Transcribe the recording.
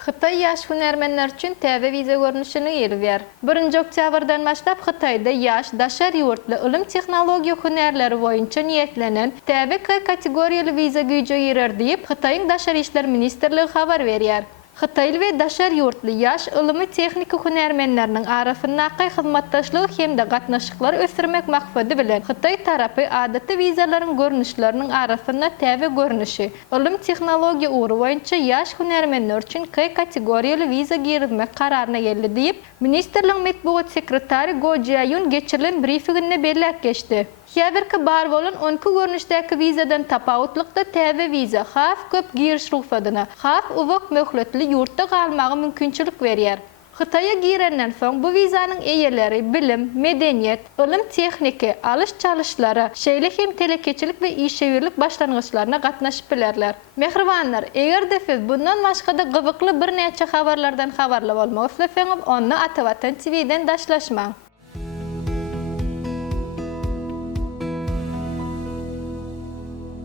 Xitay yaş hünärmenler üçün täze viza görnüşini elber. 1-nji oktýabrdan başlap Xitayda yaş, daşar ýurtly ilim tehnologiýa hünärleri boýunça niýetlenen täze kategoriýaly viza güýje girer diýip Xitaýyň Daşar işler ministrligi habar berýär. Xitayly we daşar ýurtly yaş ylmy tehnika hünärmenleriniň arasynda hyzmatdaşlygy hemde gatnaşyklar ösürmek maksady bilen Xitay tarapy adatda vizalaryň görnüşleriniň arasynda täze görnüşi, ilim tehnologiýa ury boýunça yaş hünärmenler üçin kategoriýaly viza girizmek kararyna geldi diýip ministrligiň medeniýet sekretary Go Jiayun geçirilen briefinginde belläp geçdi. Häzirki bar bolan 12 görnüşdäki vizadan tapawutlykda täze viza has köp giriş ruhsatyna, has uzak möhletli ýurtda galmagy mümkinçilik berýär. Xitaýa girenden soň bu vizanyň eýeleri bilim, medeniýet, ilim texniki, alış çalyşlary, şeýle hem telekeçilik we işewerlik başlangyçlaryna gatnaşyp bilerler. Mehribanlar, eger-de siz bundan başga-da gyzykly bir näçe habarlardan habarly bolmak isleseňiz, onu Atawatan TV'den daşlaşmaň.